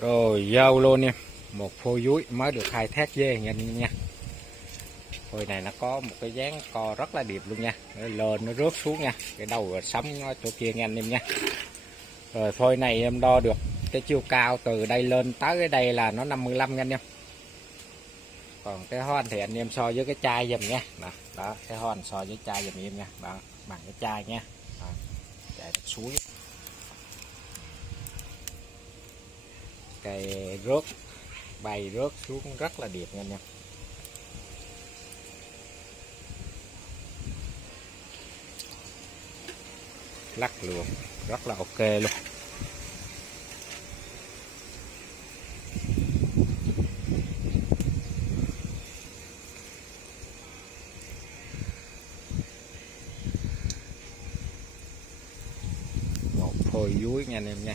Rồi dâu luôn nha. Một phôi dúi mới được khai thác dê nhanh nha. Phôi này nó có một cái dáng co rất là đẹp luôn nha. Nó lên nó rớt xuống nha. Cái đầu sống nó chỗ kia nha anh em nha. Rồi phôi này em đo được cái chiều cao từ đây lên tới cái đây là nó 55 nha anh em. Còn cái hoan thì anh em so với cái chai dùm nha. Đó, cái hoan so với chai dùm em nha. Đó, bằng cái chai nha. Đó, chai suối. Cây rớt bay rớt xuống rất là đẹp nha anh em. Lắc luôn rất là ok luôn. Một phôi dúi nha anh em nha.